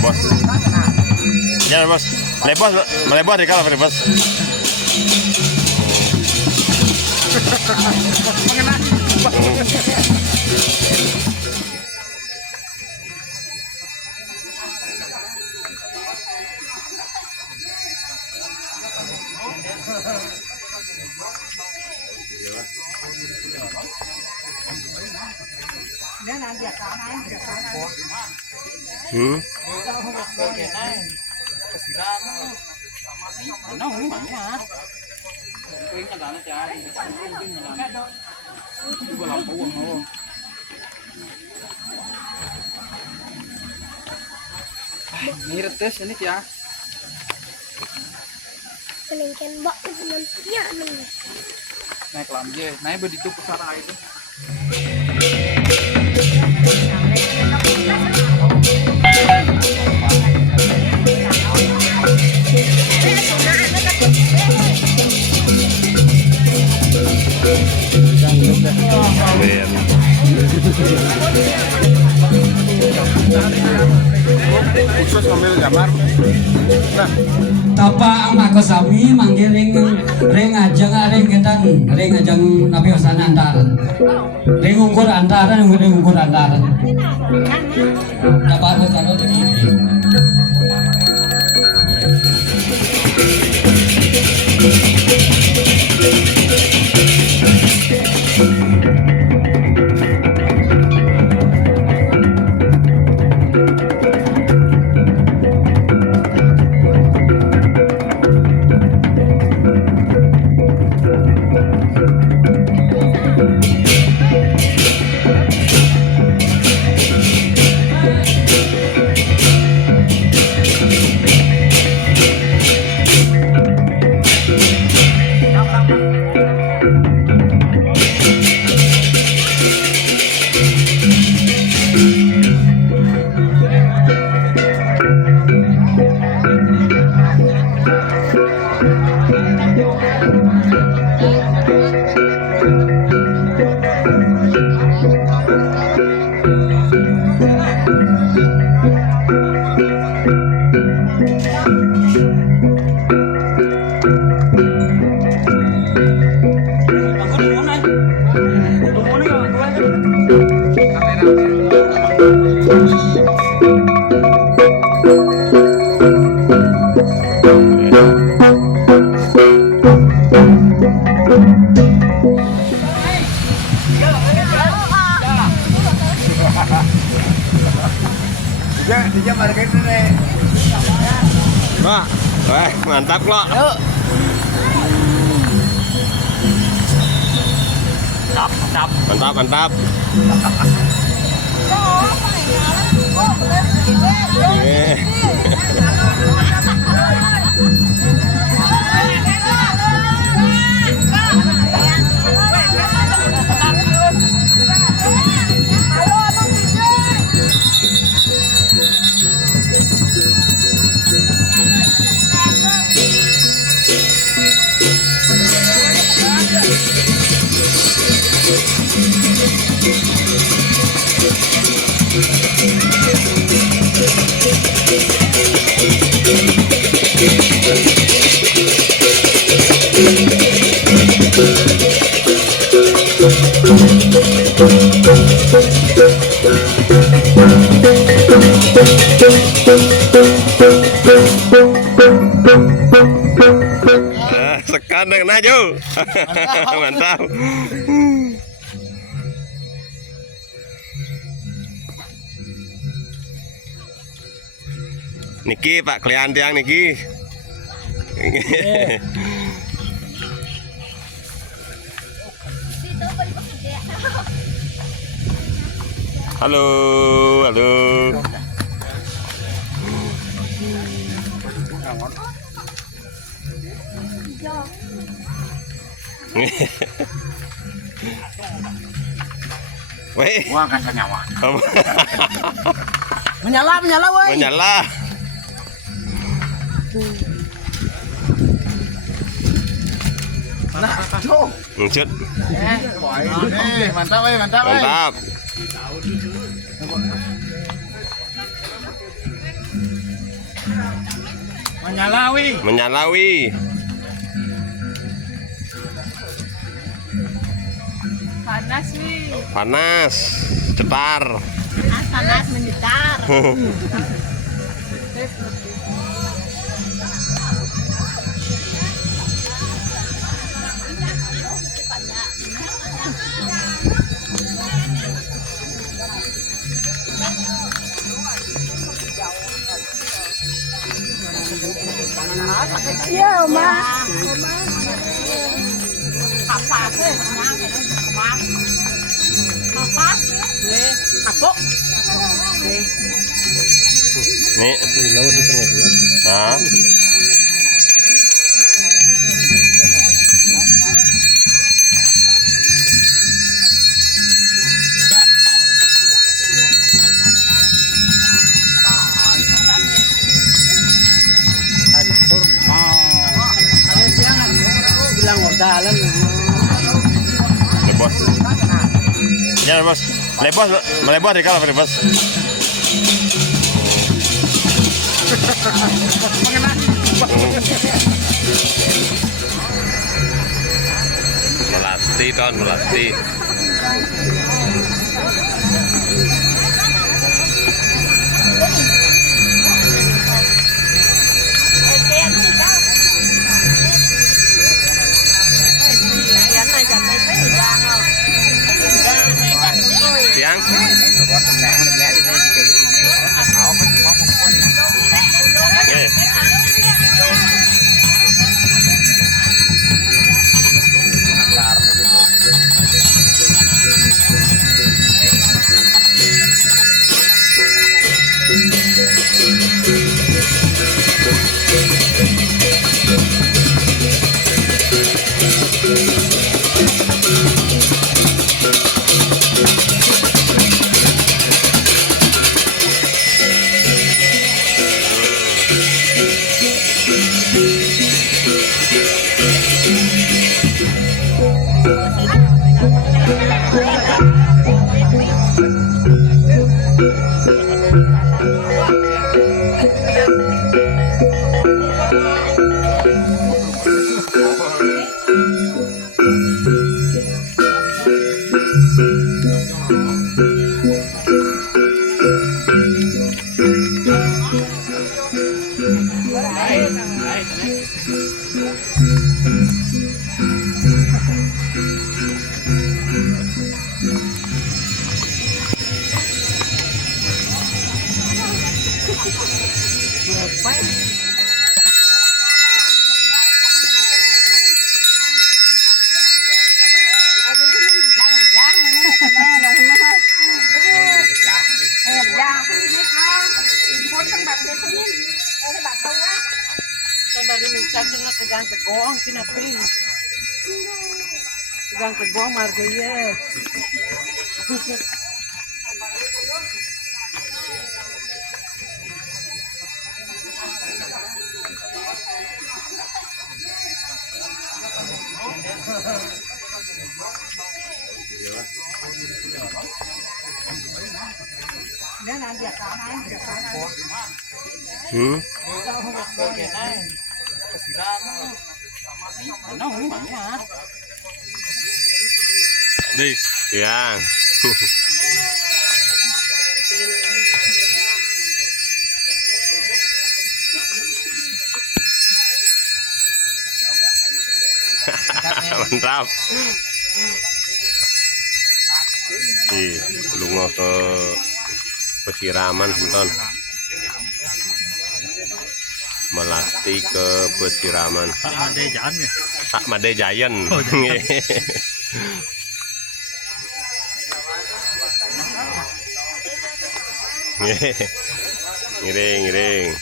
Bos. Ya bos, melebos di kalau bos. Ini retes ini ya. Peningkan bak teman-temannya nih. Naik lamje, naik begitu pusara itu. Khusus ngambil gambar. Nah, Tapa angka sami manggil ring ajang nabi wasana antaran. Ring ukur antaran. Dapat bertaruh di sini. Dia market ini. Wah, mantap loh. Mantap. Sekandang naju. Mantap. Niki Pak klien tiang niki. Halo, halo. Weh, Wah, kan nyawa. Menyala woi. menyala. Nah, cok. Ngecut, Mantap, mantap. mantap. Menyalawi. Menyalawi. Panas wih. Panas, cetar. Panas menyetar. Iya, Oma. Apa sih? Apa? Aku. Nih. Hah? Bilang ordalan. Lebos. Ya, bos. Lebos, melebos di kalau lebos. Melasti ton, melasti. Tiang. Nih. Tegang tegong kinapi. Tegang tegong margaya. Đi. Tiang. Mantap. Ih, lunga ke Pesiraman Sultan. Melasti ke Pesiraman. Pak Made Jayan ya? Pak Made Jayan. Ngiring, ngiring.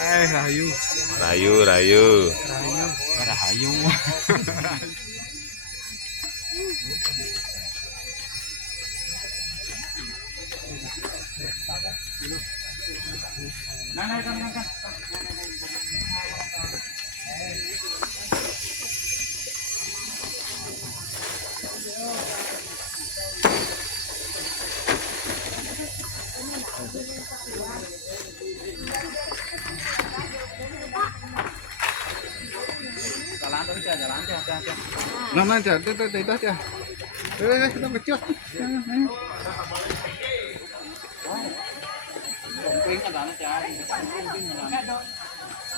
Rahayu. Rayu, rayu. Rahayu. Jalan tuh aja, jalan aja, hati-hati. Nah, aja, itu aja. Kita kecil. Kumpulin kan jalan aja.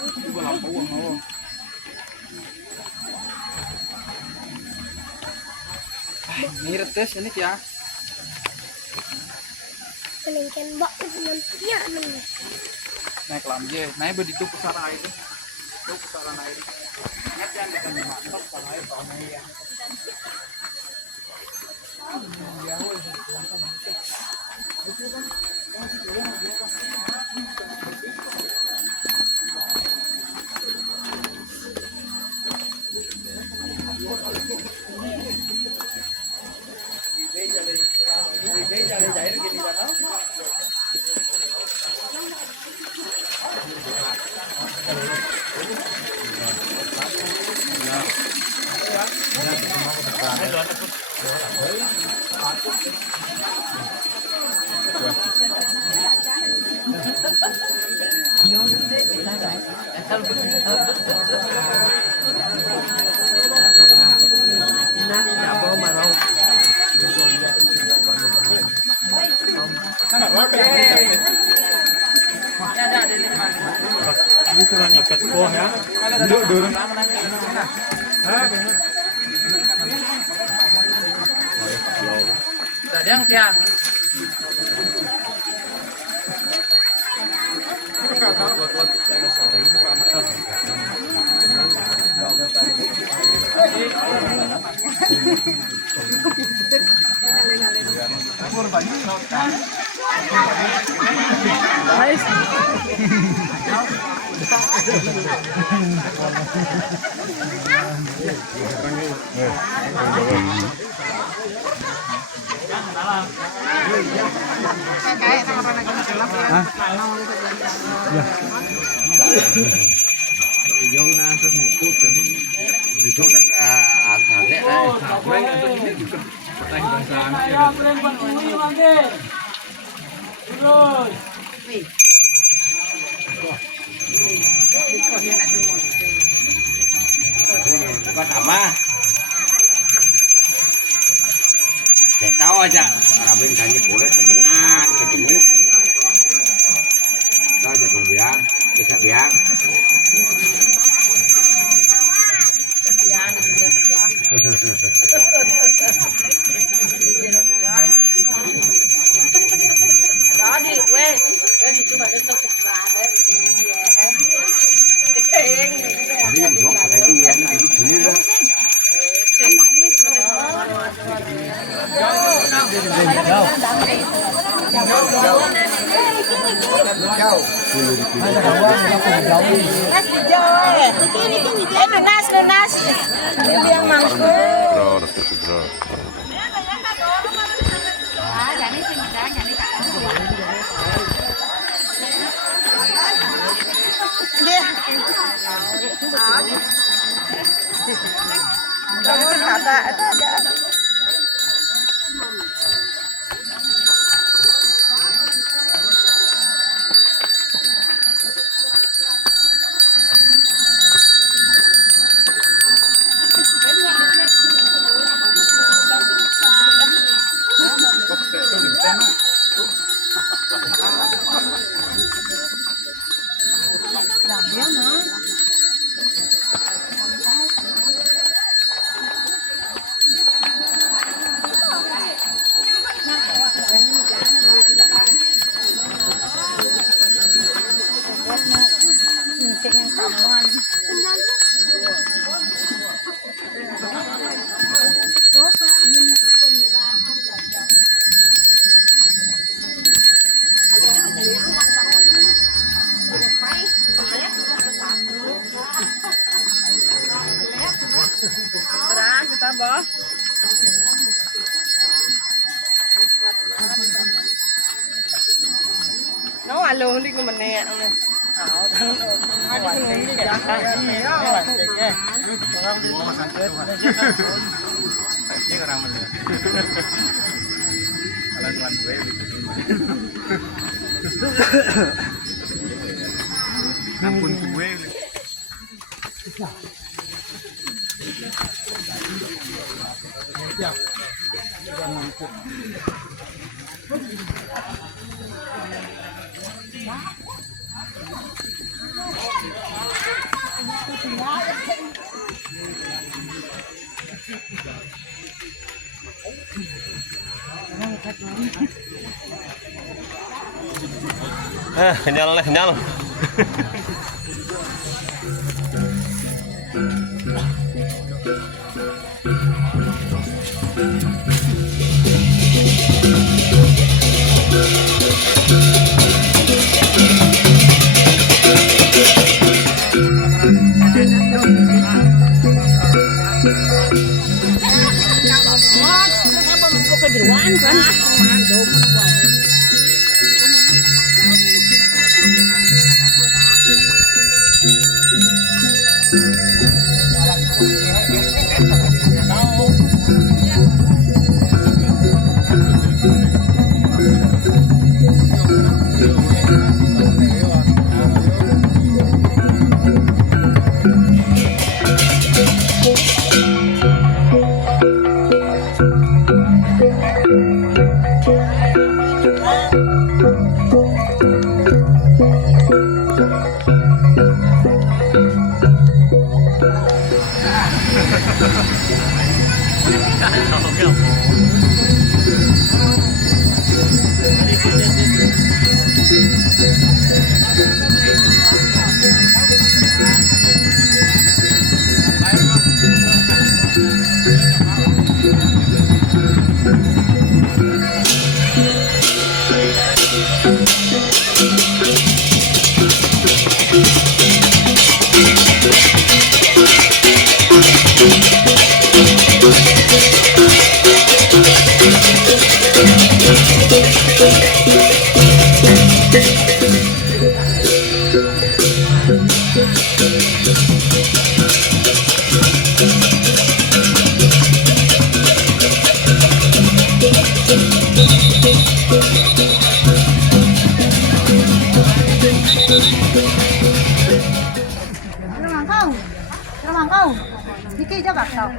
Itu lampu mau. Ini retes ini ya. Kelengken bak nantinya nang. Naik lamje, naik begitu pusara air. Itu pusaran air. Ingat jangan dikan mantap kalau air tahun ini ya. Nah, apa marau. Bukan nyepet kok ya. Duduk dulu. Dadang ya. Bukan apa? Ya tahu aja. Karabing tanya boleh kejengan, kejengit. Nah, jagung biang, bisa biang. Tadi, weh, tadi coba besok ada Jadi yang buang pakai dia, nanti dulu. Nas dijauh. Lunas. Ini yang mangkuk. Bro, bro. Ada. luôn đi của mình nè ông này ảo thằng ai đi con đi cả Ini orang mana? Kalau tuan gue ampun gue. Kenyal nih, kenyal. Kejeruan kan? Mang không? Dikit cho bạc tàu.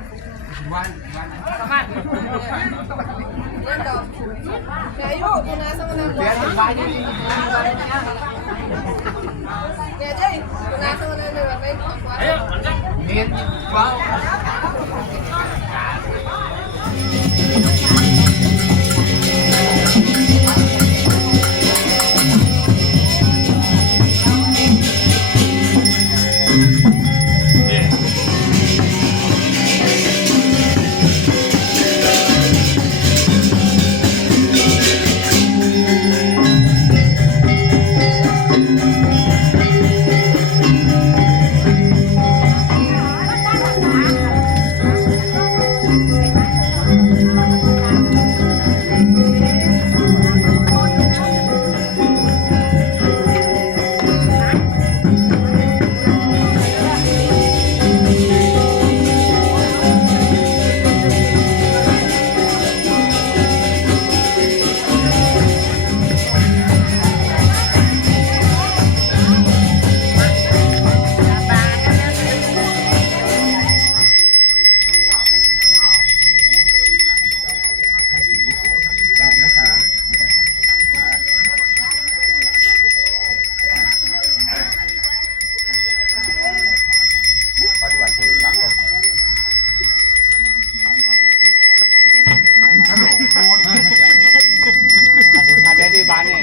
Ada di mana?